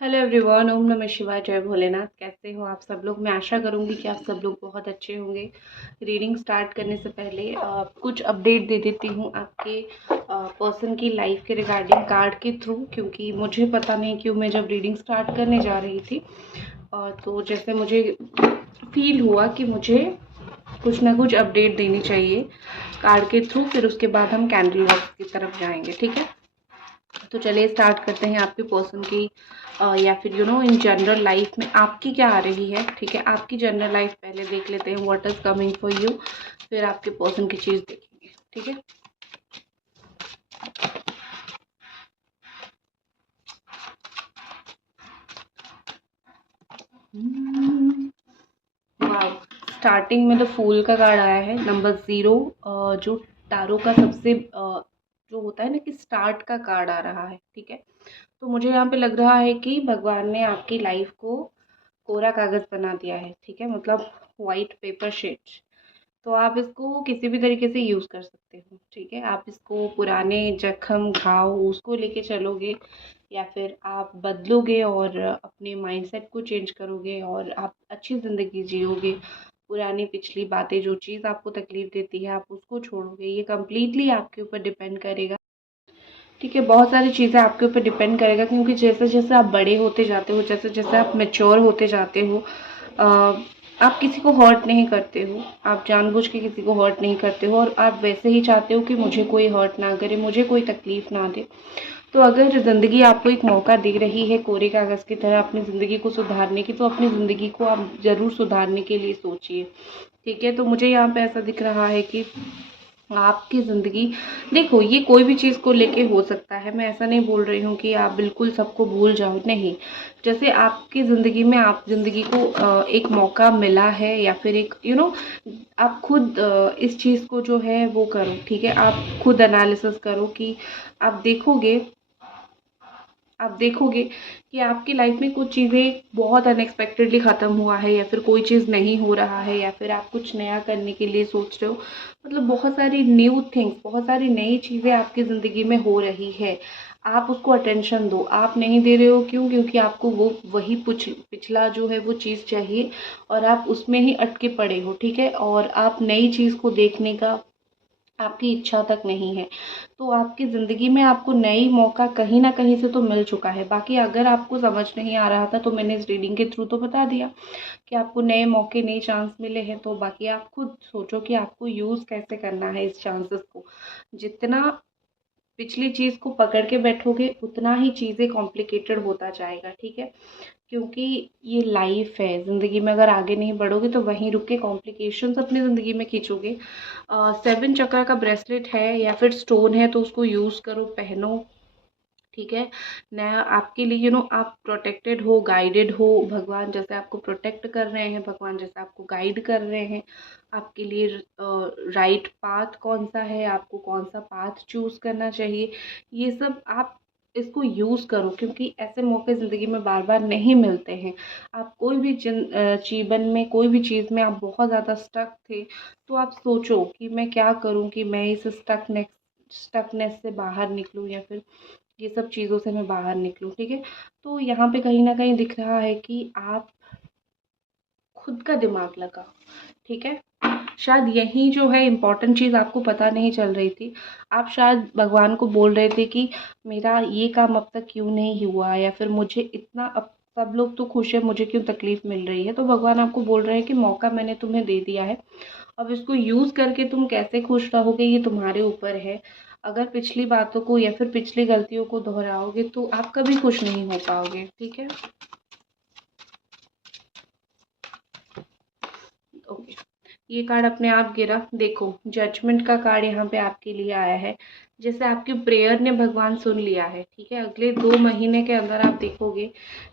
Hello everyone, ओम नमः शिवाय, जय भोलेनाथ। कैसे हो आप सब लोग? मैं आशा करूंगी कि आप सब लोग बहुत अच्छे होंगे। रीडिंग स्टार्ट करने से पहले कुछ अपडेट दे देती हूँ आपके पर्सन की लाइफ के रिगार्डिंग कार्ड के थ्रू, क्योंकि मुझे पता नहीं क्यों मैं जब रीडिंग स्टार्ट करने जा रही थी तो जैसे मुझे फील हुआ कि मुझे कुछ ना कुछ अपडेट देनी चाहिए कार्ड के थ्रू। फिर उसके बाद हम कैंडल बॉक्स की तरफ जाएंगे, ठीक है? तो चलिए स्टार्ट करते हैं आपके पर्सन की या फिर इन जनरल लाइफ में आपकी क्या आ रही है। ठीक है, आपकी जनरल लाइफ पहले देख लेते हैं, what is coming for you. फिर आपके पर्सन की चीज देखेंगे, ठीक है? वाह, स्टार्टिंग में तो फूल का कार्ड आया है, नंबर 0। जो टारो का सबसे जो होता है ना कि स्टार्ट का कार्ड आ रहा है, ठीक है? तो मुझे यहाँ पे लग रहा है कि भगवान ने आपकी लाइफ को कोरा कागज बना दिया है, ठीक है? मतलब वाइट पेपर शीट। तो आप इसको किसी भी तरीके से यूज़ कर सकते हो, ठीक है? आप इसको पुराने जख्म घाव उसको लेके चलोगे, या फिर आप बदलोगे और अपने माइंडसेट को चेंज करोगे और आप अच्छी ज़िंदगी जियोगे। पुरानी पिछली बातें, जो चीज़ आपको तकलीफ़ देती है, आप उसको छोड़ोगे। ये कम्प्लीटली आपके ऊपर डिपेंड करेगा, ठीक है? बहुत सारी चीज़ें आपके ऊपर डिपेंड करेगा, क्योंकि जैसे-जैसे आप बड़े होते जाते हो, जैसे-जैसे आप मैच्योर होते जाते हो, अ, आप किसी को हर्ट नहीं करते हो, आप जानबूझ के किसी को हर्ट नहीं करते हो, और आप वैसे ही चाहते हो कि मुझे कोई हर्ट ना करे, मुझे कोई तकलीफ़ ना दे। तो अगर ज़िंदगी आपको एक मौका दे रही है कोरे कागज़ की तरह अपनी ज़िंदगी को सुधारने की, तो अपनी ज़िंदगी को आप ज़रूर सुधारने के लिए सोचिए, ठीक है? तो मुझे यहाँ पे ऐसा दिख रहा है कि आपकी ज़िंदगी, देखो, ये कोई भी चीज़ को लेके हो सकता है। मैं ऐसा नहीं बोल रही हूँ कि आप बिल्कुल सबको भूल जाओ, नहीं। जैसे आपकी ज़िंदगी में आप ज़िंदगी को एक मौका मिला है, या फिर एक आप खुद इस चीज़ को जो है वो करो, ठीक है? आप खुद एनालिसिस करो कि आप देखोगे आप देखोगे कि आपकी लाइफ में कुछ चीज़ें बहुत अनएक्सपेक्टेडली ख़त्म हुआ है, या फिर कोई चीज़ नहीं हो रहा है, या फिर आप कुछ नया करने के लिए सोच रहे हो। मतलब बहुत सारी न्यू थिंग्स, बहुत सारी नई चीज़ें आपकी ज़िंदगी में हो रही है। आप उसको अटेंशन दो। आप नहीं दे रहे हो, क्यों? क्योंकि आपको वो वही पिछला जो है वो चीज़ चाहिए, और आप उसमें ही अटके पड़े हो, ठीक है? और आप नई चीज़ को देखने का आपकी इच्छा तक नहीं है। तो आपकी ज़िंदगी में आपको नई मौका कहीं न कहीं से तो मिल चुका है। बाकी अगर आपको समझ नहीं आ रहा था, तो मैंने इस रीडिंग के थ्रू तो बता दिया कि आपको नए मौके, नए चांस मिले हैं। तो बाकी आप खुद सोचो कि आपको यूज़ कैसे करना है इस चांसेस को। जितना पिछली चीज़ को पकड़ के बैठोगे, उतना ही चीज़ें कॉम्प्लिकेटेड होता जाएगा, ठीक है? क्योंकि ये लाइफ है, ज़िंदगी में अगर आगे नहीं बढ़ोगे तो वहीं रुक के कॉम्प्लिकेशंस अपनी ज़िंदगी में खींचोगे। 7 चक्र का ब्रेसलेट है या फिर स्टोन है, तो उसको यूज़ करो, पहनो, ठीक है? नया आपके लिए, आप प्रोटेक्टेड हो, गाइडेड हो। भगवान जैसे आपको प्रोटेक्ट कर रहे हैं, भगवान जैसे आपको गाइड कर रहे हैं। आपके लिए राइट पाथ कौन-सा है, आपको कौन-सा पाथ चूज़ करना चाहिए, ये सब आप इसको यूज़ करो, क्योंकि ऐसे मौके ज़िंदगी में बार-बार नहीं मिलते हैं। आप कोई भी जीवन में, कोई भी चीज़ में आप बहुत ज़्यादा स्टक थे, तो आप सोचो कि मैं क्या करूँ कि मैं इस स्टकनेस से बाहर निकलूँ, या फिर ये सब चीज़ों से मैं बाहर निकलूँ, ठीक है? तो यहाँ पे कहीं न कहीं दिख रहा है कि आप खुद का दिमाग लगाओ, ठीक है? शायद यही जो है इम्पोर्टेंट चीज़ आपको पता नहीं चल रही थी। आप शायद भगवान को बोल रहे थे कि मेरा ये काम अब तक क्यों नहीं हुआ, या फिर मुझे इतना, अब सब लोग तो खुश हैं, मुझे क्यों तकलीफ़ मिल रही है? तो भगवान आपको बोल रहे हैं कि मौका मैंने तुम्हें दे दिया है। अब इसको यूज़ करके तुम कैसे खुश रहोगे, ये तुम्हारे ऊपर है। अगर पिछली बातों को या फिर पिछली गलतियों को दोहराओगे, तो आप कभी खुश नहीं हो पाओगे, ठीक है? ओके, ये कार्ड अपने आप गिरा। देखो, जजमेंट का कार्ड यहाँ पे आपके लिए आया है। जैसे आपकी प्रेयर ने भगवान सुन लिया है, ठीक है? अगले 2 महीने के अंदर आप देखोगे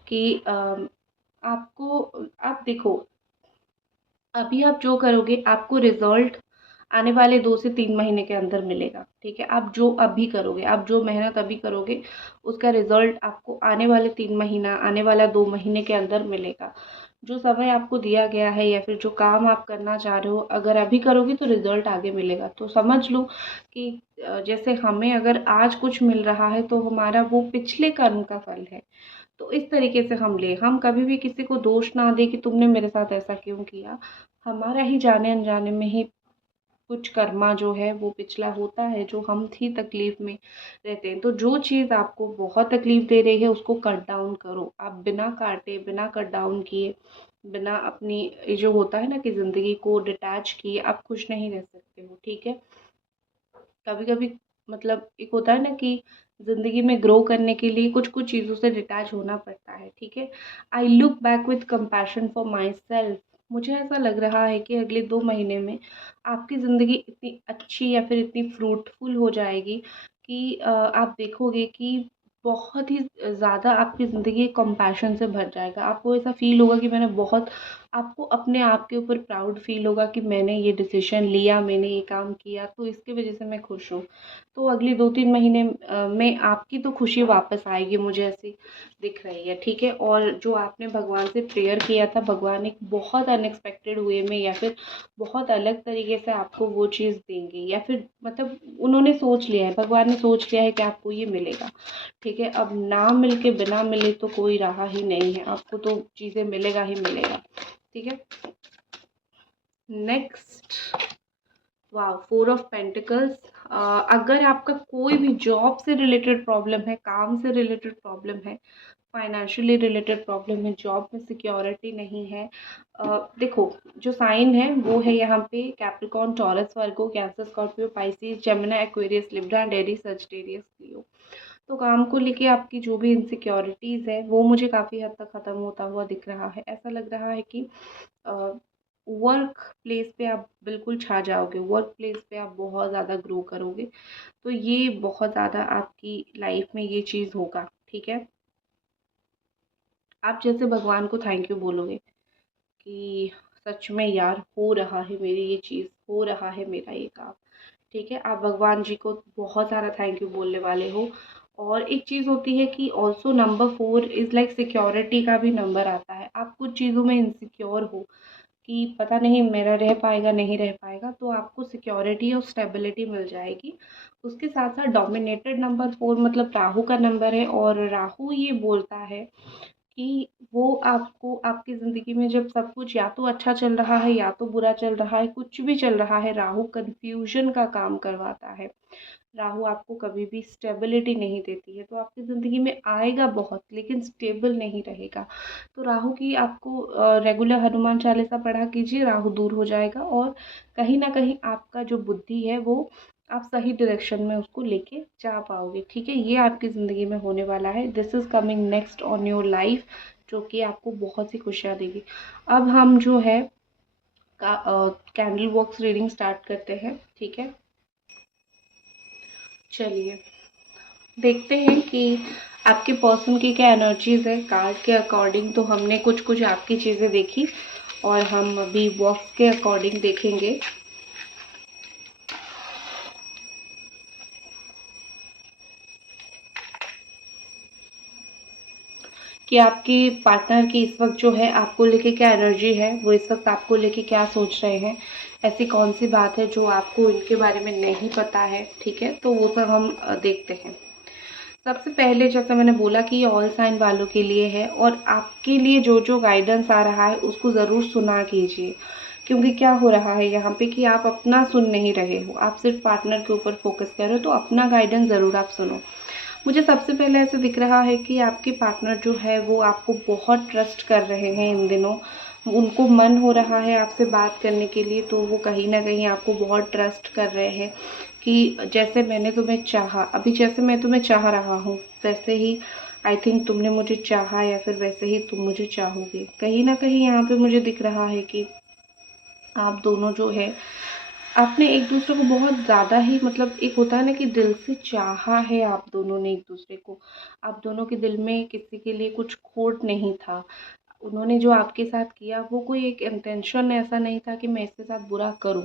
कि आपको, आप देखो, अभी आप जो करोगे आपको रिज़ल्ट आने वाले 2 से 3 महीने के अंदर मिलेगा, ठीक है? आप जो अभी करोगे, आप जो मेहनत अभी करोगे, उसका रिज़ल्ट आपको आने वाले 3 महीना, आने वाला 2 महीने के अंदर मिलेगा। जो समय आपको दिया गया है या फिर जो काम आप करना चाह रहे हो, अगर अभी करोगे तो रिजल्ट आगे मिलेगा। तो समझ लो कि जैसे हमें अगर आज कुछ मिल रहा है तो हमारा वो पिछले कर्म का फल है। तो इस तरीके से हम कभी भी किसी को दोष ना दें कि तुमने मेरे साथ ऐसा क्यों किया। हमारा ही जाने अनजाने में ही कुछ कर्मा जो है वो पिछला होता है, जो हम थी तकलीफ में रहते हैं। तो जो चीज़ आपको बहुत तकलीफ दे रही है उसको कट डाउन करो। आप बिना काटे, बिना कट डाउन किए, बिना अपनी ये जो होता है ना कि ज़िंदगी को डिटैच किए आप खुश नहीं रह सकते हो, ठीक है। कभी कभी मतलब एक होता है ना कि ज़िंदगी में ग्रो करने के लिए कुछ कुछ चीज़ों से डिटैच होना पड़ता है, ठीक है। I look back with compassion for my self. मुझे ऐसा लग रहा है कि अगले 2 महीने में आपकी ज़िंदगी इतनी अच्छी या फिर इतनी फ्रूटफुल हो जाएगी कि आप देखोगे कि बहुत ही ज़्यादा आपकी ज़िंदगी कंपैशन से भर जाएगा। आपको ऐसा फ़ील होगा कि मैंने बहुत, आपको अपने आप के ऊपर प्राउड फ़ील होगा कि मैंने ये डिसीजन लिया, मैंने ये काम किया, तो इसकी वजह से मैं खुश हूँ। तो अगले 2-3 महीने में आपकी तो खुशी वापस आएगी, मुझे ऐसी दिख रही है, ठीक है। और जो आपने भगवान से प्रेयर किया था, भगवान एक बहुत अनएक्सपेक्टेड वे में या फिर बहुत अलग तरीके से आपको वो चीज़ देंगे, या फिर मतलब उन्होंने सोच लिया है, भगवान ने सोच लिया है कि आपको ये मिलेगा, ठीक है। अब ना मिल के बिना मिले तो कोई राह ही नहीं है, आपको तो चीज़ें मिलेगा ही मिलेगा, ठीक है। नेक्स्ट, वाह, 4 ऑफ पेंटिकल्स। अगर आपका कोई भी जॉब से रिलेटेड प्रॉब्लम है, काम से रिलेटेड प्रॉब्लम है, फाइनेंशियली रिलेटेड प्रॉब्लम है, जॉब में सिक्योरिटी नहीं है, देखो जो साइन है वो है यहाँ पे Capricorn, Taurus, Virgo, Cancer, Scorpio, Pisces, Gemini, Aquarius, Libra and Aries, Sagittarius, Leo. तो काम को लेके आपकी जो भी इनसिक्योरिटीज़ है वो मुझे काफ़ी हद तक ख़त्म होता हुआ दिख रहा है। ऐसा लग रहा है कि वर्क प्लेस पे आप बिल्कुल छा जाओगे, वर्क प्लेस पे आप बहुत ज़्यादा ग्रो करोगे। तो ये बहुत ज़्यादा आपकी लाइफ में ये चीज़ होगा, ठीक है। आप जैसे भगवान को थैंक यू बोलोगे कि सच में यार हो रहा है मेरी ये चीज़, हो रहा है मेरा ये काम, ठीक है। आप भगवान जी को बहुत सारा थैंक यू बोलने वाले हो। और एक चीज़ होती है कि also number 4 is like security का भी नंबर आता है। आप कुछ चीज़ों में इनसिक्योर हो कि पता नहीं मेरा रह पाएगा नहीं रह पाएगा, तो आपको सिक्योरिटी और स्टेबिलिटी मिल जाएगी। उसके साथ साथ डोमिनेटेड नंबर 4 मतलब राहु का नंबर है, और राहु ये बोलता है कि वो आपको आपकी ज़िंदगी में जब सब कुछ या तो अच्छा चल रहा है या तो बुरा चल रहा है, कुछ भी चल रहा है, राहु कन्फ्यूजन का काम करवाता है। राहु आपको कभी भी स्टेबिलिटी नहीं देती है, तो आपकी ज़िंदगी में आएगा बहुत लेकिन स्टेबल नहीं रहेगा। तो राहु की आपको रेगुलर हनुमान चालीसा पढ़ा कीजिए, राहु दूर हो जाएगा, और कहीं ना कहीं आपका जो बुद्धि है वो आप सही डायरेक्शन में उसको लेके जा पाओगे, ठीक है। ये आपकी ज़िंदगी में होने वाला है। This is coming next on your life, जो कि आपको बहुत सी खुशियाँ देगी। अब हम जो है कैंडल बॉक्स रीडिंग स्टार्ट करते हैं, ठीक है। चलिए देखते हैं कि आपके पर्सन की क्या एनर्जीज है। कार्ड के अकॉर्डिंग तो हमने कुछ कुछ आपकी चीज़ें देखी, और हम अभी बॉक्स के अकॉर्डिंग देखेंगे। कि आपके पार्टनर की इस वक्त जो है आपको लेके क्या एनर्जी है, वो इस वक्त आपको लेके क्या सोच रहे हैं, ऐसी कौन सी बात है जो आपको इनके बारे में नहीं पता है, ठीक है। तो वो सब हम देखते हैं। सबसे पहले जैसा मैंने बोला कि ये ऑल साइन वालों के लिए है, और आपके लिए जो जो गाइडेंस आ रहा है उसको ज़रूर सुना कीजिए। क्योंकि क्या हो रहा है यहाँ पे कि आप अपना सुन नहीं रहे हो, आप सिर्फ पार्टनर के ऊपर फोकस कर रहे हो, तो अपना गाइडेंस ज़रूर आप सुनो। मुझे सबसे पहले ऐसे दिख रहा है कि आपके पार्टनर जो है वो आपको बहुत ट्रस्ट कर रहे हैं इन दिनों। उनको मन हो रहा है आपसे बात करने के लिए, तो वो कहीं ना कहीं आपको बहुत ट्रस्ट कर रहे हैं कि जैसे मैंने तुम्हें चाहा, अभी जैसे मैं तुम्हें चाह रहा हूँ वैसे ही आई थिंक तुमने मुझे चाहा, या फिर वैसे ही तुम मुझे चाहोगे। कहीं ना कहीं यहाँ पे मुझे दिख रहा है कि आप दोनों जो है आपने एक दूसरे को बहुत ज़्यादा ही, मतलब एक होता है ना कि दिल से चाहा है आप दोनों ने एक दूसरे को। आप दोनों के दिल में किसी के लिए कुछ खोट नहीं था। उन्होंने जो आपके साथ किया वो कोई एक इंटेंशन ऐसा नहीं था कि मैं इसके साथ बुरा करूं।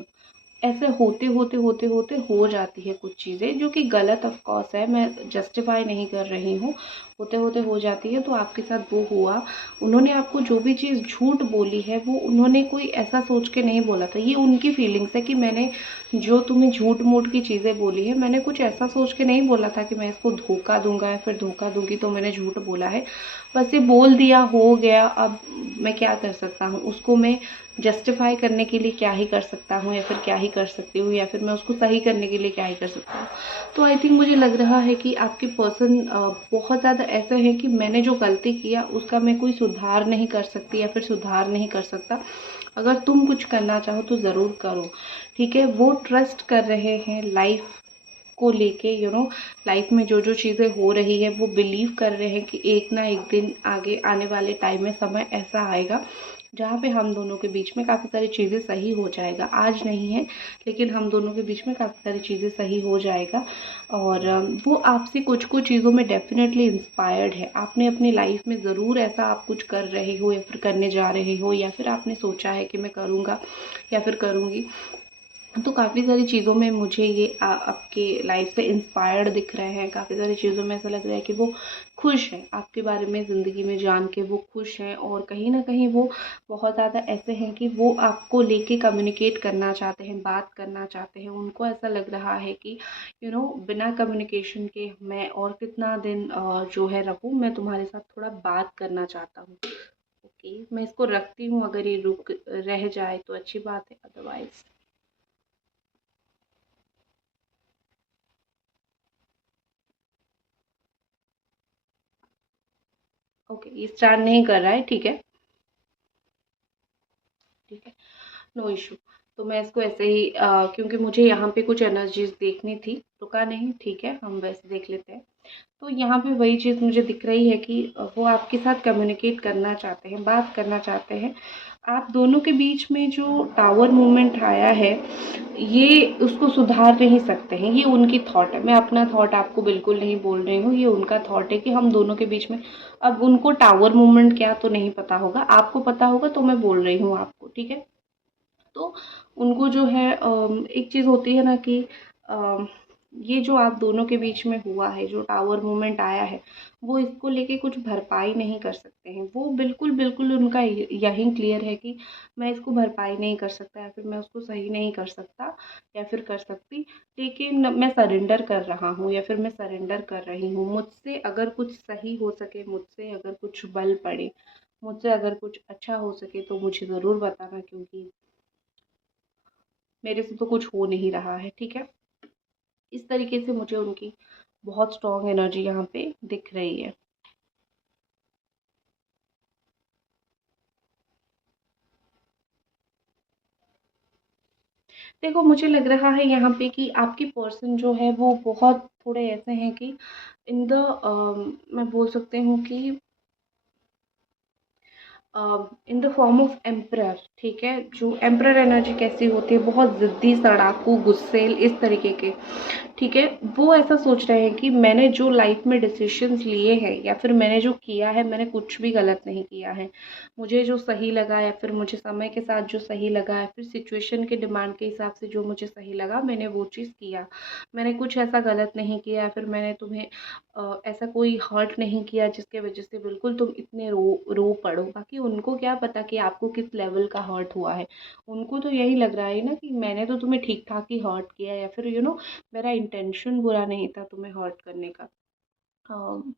ऐसे होते होते होते होते हो जाती है कुछ चीज़ें जो कि गलत ऑफ कोर्स है, मैं जस्टिफाई नहीं कर रही हूँ। होते होते हो जाती है, तो आपके साथ वो हुआ। उन्होंने आपको जो भी चीज़ झूठ बोली है वो उन्होंने कोई ऐसा सोच के नहीं बोला था, ये उनकी फीलिंग्स है कि मैंने जो तुम्हें झूठ मूठ की चीज़ें बोली है, मैंने कुछ ऐसा सोच के नहीं बोला था कि मैं इसको धोखा दूंगा या फिर धोखा दूंगी तो मैंने झूठ बोला है। बस ये बोल दिया, हो गया। अब मैं क्या कर सकता हूँ, उसको मैं जस्टिफाई करने के लिए क्या ही कर सकता हूँ या फिर क्या ही कर सकती हूँ, या फिर मैं उसको सही करने के लिए क्या ही कर सकता हूँ। तो आई थिंक मुझे लग रहा है कि आपके पर्सन बहुत ज़्यादा ऐसे हैं कि मैंने जो गलती किया उसका मैं कोई सुधार नहीं कर सकती या फिर सुधार नहीं कर सकता। अगर तुम कुछ करना चाहो तो ज़रूर करो, ठीक है। वो ट्रस्ट कर रहे हैं लाइफ को लेके, लाइफ में जो जो चीज़ें हो रही है वो बिलीव कर रहे हैं कि एक ना एक दिन आगे आने वाले टाइम में समय ऐसा आएगा जहाँ पे हम दोनों के बीच में काफ़ी सारी चीज़ें सही हो जाएगा। आज नहीं है, लेकिन हम दोनों के बीच में काफ़ी सारी चीज़ें सही हो जाएगा। और वो आपसे कुछ कुछ चीज़ों में डेफिनेटली इंस्पायर्ड है। आपने अपनी लाइफ में ज़रूर ऐसा आप कुछ कर रहे हो या फिर करने जा रहे हो, या फिर आपने सोचा है कि मैं करूँगा या फिर करूँगी। तो काफ़ी सारी चीज़ों में मुझे ये आपके लाइफ से इंस्पायर्ड दिख रहे हैं। काफ़ी सारी चीज़ों में ऐसा लग रहा है कि वो खुश हैं आपके बारे में, ज़िंदगी में जान के वो खुश हैं। और कहीं ना कहीं वो बहुत ज़्यादा ऐसे हैं कि वो आपको लेके कम्युनिकेट करना चाहते हैं, बात करना चाहते हैं। उनको ऐसा लग रहा है कि बिना कम्युनिकेशन के मैं और कितना दिन जो है रहूँ, मैं तुम्हारे साथ थोड़ा बात करना चाहता हूँ। ओके, मैं इसको रखती हूँ। अगर ये रुक रह जाए तो अच्छी बात है, अदरवाइज ओके। ये स्टार्ट नहीं कर रहा है, ठीक है, ठीक है, नो इशू। तो मैं इसको ऐसे ही क्योंकि मुझे यहाँ पे कुछ एनर्जीज देखनी थी, रुका नहीं, ठीक है, हम वैसे देख लेते हैं। तो यहाँ पे वही चीज़ मुझे दिख रही है कि वो आपके साथ कम्युनिकेट करना चाहते हैं, बात करना चाहते हैं। आप दोनों के बीच में जो टावर मूवमेंट आया है, ये उसको सुधार नहीं सकते हैं। ये उनकी थॉट है, मैं अपना थॉट आपको बिल्कुल नहीं बोल रही हूँ। ये उनका थॉट है कि हम दोनों के बीच में, अब उनको टावर मूवमेंट क्या तो नहीं पता होगा, आपको पता होगा तो मैं बोल रही हूँ आपको, ठीक है। तो उनको जो है एक चीज़ होती है ना कि अम, ये जो आप दोनों के बीच में हुआ है, जो टावर मूवमेंट आया है, वो इसको लेके कुछ भरपाई नहीं कर सकते हैं। वो बिल्कुल बिल्कुल उनका यही क्लियर है कि मैं इसको भरपाई नहीं कर सकता, या फिर मैं उसको सही नहीं कर सकता या फिर कर सकती। लेकिन मैं सरेंडर कर रहा हूँ या फिर मैं सरेंडर कर रही हूँ। मुझसे अगर कुछ सही हो सके, मुझसे अगर कुछ बल पड़े, मुझसे अगर कुछ अच्छा हो सके तो मुझे ज़रूर बताना, क्योंकि मेरे से तो कुछ हो नहीं रहा है, ठीक है। इस तरीके से मुझे उनकी बहुत स्ट्रॉन्ग एनर्जी यहाँ पे दिख रही है। देखो, मुझे लग रहा है यहाँ पे कि आपके पर्सन जो है वो बहुत थोड़े ऐसे हैं कि इन द मैं बोल सकती हूँ कि in the form of emperor, ठीक है। जो एम्परर एनर्जी कैसी होती है, बहुत ज़िद्दी, सड़ाकू, गुस्सेल, इस तरीके के, ठीक है। वो ऐसा सोच रहे हैं कि मैंने जो लाइफ में डिसीजंस लिए हैं या फिर मैंने जो किया है, मैंने कुछ भी गलत नहीं किया है। मुझे जो सही लगा या फिर मुझे समय के साथ जो सही लगा या फिर सिचुएशन के डिमांड के हिसाब से जो मुझे सही लगा, मैंने वो चीज़ किया। मैंने कुछ ऐसा गलत नहीं किया या फिर मैंने तुम्हें ऐसा कोई हर्ट नहीं किया जिसके वजह से बिल्कुल तुम इतने रो रो पड़ो। बाकी उनको क्या पता कि आपको किस लेवल का हर्ट हुआ है। उनको तो यही लग रहा है ना कि मैंने तो तुम्हें ठीक ठाक ही हर्ट किया, या फिर मेरा इंटेंशन बुरा नहीं था तुम्हें हर्ट करने का। अम,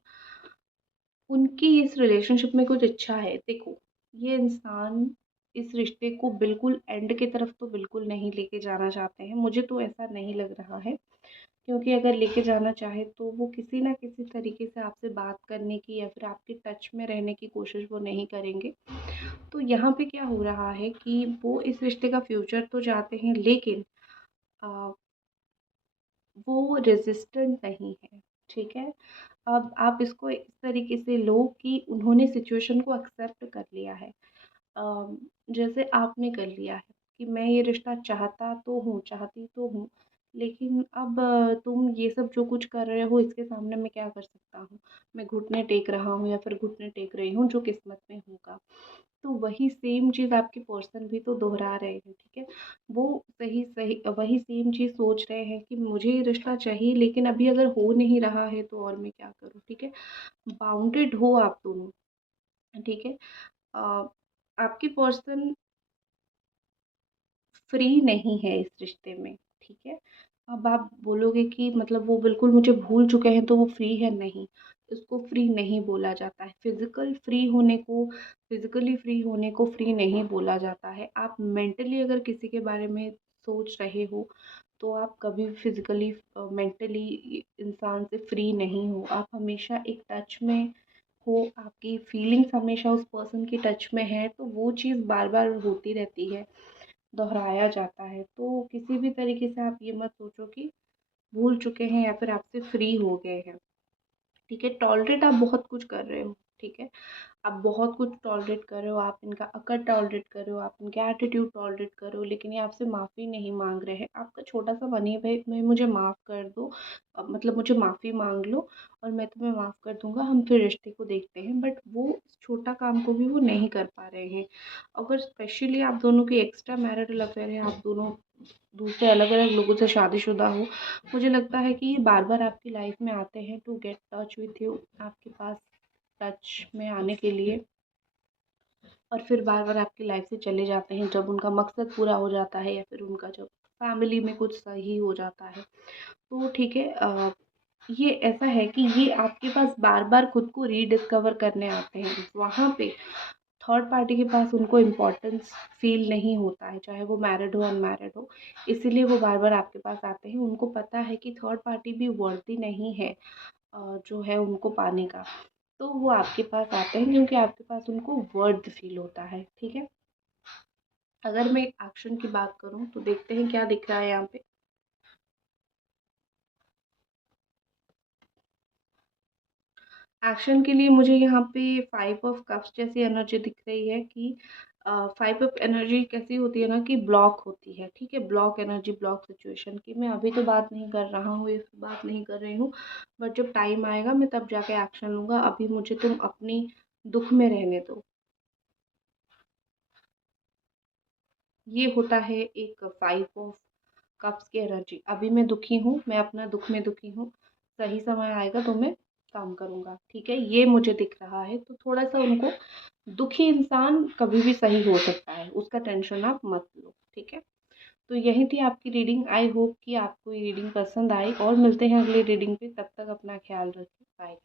उनकी इस रिलेशनशिप में कुछ इच्छा है। देखो, ये इंसान इस रिश्ते को बिल्कुल एंड की तरफ तो बिल्कुल नहीं लेके जाना चाहते हैं, मुझे तो ऐसा नहीं लग रहा है। क्योंकि अगर लेके जाना चाहे तो वो किसी ना किसी तरीके से आपसे बात करने की या फिर आपके टच में रहने की कोशिश वो नहीं करेंगे। तो यहाँ पे क्या हो रहा है कि वो इस रिश्ते का फ्यूचर तो चाहते हैं, लेकिन अ, वो रेजिस्टेंट नहीं है, ठीक है। अब आप इसको इस तरीके से लो कि उन्होंने सिचुएशन को एक्सेप्ट कर लिया है। जैसे आपने कर लिया है कि मैं ये रिश्ता चाहता तो हूँ, चाहती तो हूँ, लेकिन अब तुम ये सब जो कुछ कर रहे हो इसके सामने मैं क्या कर सकता हूँ? मैं घुटने टेक रहा हूँ या फिर घुटने टेक रही हूँ, जो किस्मत में होगा। तो वही सेम चीज़ आपके पर्सन भी तो दोहरा रहे हैं, ठीक है? वो सही सही वही सेम चीज़ सोच रहे हैं कि मुझे ये रिश्ता चाहिए, लेकिन अभी अगर हो नहीं रहा है तो और मैं क्या करूँ, ठीक है? बाउंडेड हो आप दोनों, ठीक है? अ, आपके पर्सन फ्री नहीं है इस रिश्ते में, ठीक है? अब आप बोलोगे कि मतलब वो बिल्कुल मुझे भूल चुके हैं तो वो फ्री है, नहीं। इसको फ्री नहीं बोला जाता है। फिज़िकली फ्री होने को फ्री नहीं बोला जाता है। आप मेंटली अगर किसी के बारे में सोच रहे हो, तो आप कभी फिज़िकली मेंटली इंसान से फ्री नहीं हो। आप हमेशा एक टच में हो, आपकी फीलिंग्स हमेशा उस पर्सन की टच में है, तो वो चीज़ बार-बार होती रहती है। दोहराया जाता है। तो किसी भी तरीके से आप ये मत सोचो कि भूल चुके हैं या फिर आपसे फ्री हो गए हैं, ठीक है? टॉलरेट आप बहुत कुछ कर रहे हो, ठीक है? आप बहुत कुछ टॉलरेट कर रहे हो, आप इनका अकड़ टॉलरेट कर रहे हो, आप इनका एटीट्यूड टॉलरेट कर रहे हो, लेकिन ये आपसे माफ़ी नहीं माँग रहे हैं। आपका छोटा-सा मन है, भई भई मुझे माफ़ कर दो, मतलब मुझे माफ़ी माँग लो और मैं तुम्हें माफ़ कर दूँगा, हम फिर रिश्ते को देखते हैं। बट वो इस छोटा काम को भी वो नहीं कर पा रहे हैं। अगर स्पेशली आप दोनों की एक्स्ट्रा मैरिटल अफ़ेयर है, आप दोनों दूसरे अलग-अलग लोगों से शादीशुदा हो, मुझे लगता है कि ये बार-बार आपकी लाइफ़ में आते हैं to get touch with you, आपके पास टच में आने के लिए, और फिर बार-बार आपकी लाइफ़ से चले जाते हैं जब उनका मकसद पूरा हो जाता है या फिर उनका जब फैमिली में कुछ सही हो जाता है। तो ठीक है, ये ऐसा है कि ये आपके पास बार-बार खुद को रीडिस्कवर करने आते हैं। वहाँ पे थर्ड पार्टी के पास उनको इम्पोर्टेंस फ़ील नहीं होता है, चाहे वो मैरिड हो, अनमैरिड हो। इसीलिए वो बार-बार आपके पास आते हैं। उनको पता है कि थर्ड पार्टी भी वर्दी नहीं है जो है उनको पाने का। तो वो आपके पास आते हैं क्योंकि आपके पास उनको वर्थ फ़ील होता है, ठीक है? अगर मैं एक्शन की बात करूँ तो देखते हैं क्या दिख रहा है यहाँ पे। एक्शन के लिए मुझे यहाँ पे 5 ऑफ कप्स जैसी एनर्जी दिख रही है कि 5 ऑफ एनर्जी कैसी होती है ना कि ब्लॉक होती है, ठीक है? ब्लॉक एनर्जी, ब्लॉक सिचुएशन की मैं अभी तो बात नहीं कर रहा हूँ, ये बात नहीं कर रही हूँ, बट जब टाइम आएगा मैं तब जाके एक्शन लूँगा। अभी मुझे तुम अपनी दुःख में रहने दो। ये होता है एक 5 ऑफ कप्स की एनर्जी। अभी मैं दुखी हूँ, मैं अपना दुःख में दुखी हूँ, सही समय आएगा तो मैं काम करूँगा, ठीक है? ये मुझे दिख रहा है, तो थोड़ा-सा उनको दुखी इंसान कभी भी सही हो सकता है, उसका टेंशन आप मत लो, ठीक है? तो यही थी आपकी रीडिंग। आई होप कि आपको ये रीडिंग पसंद आई, और मिलते हैं अगली रीडिंग पे, तब तक अपना ख्याल रखिए। बाय।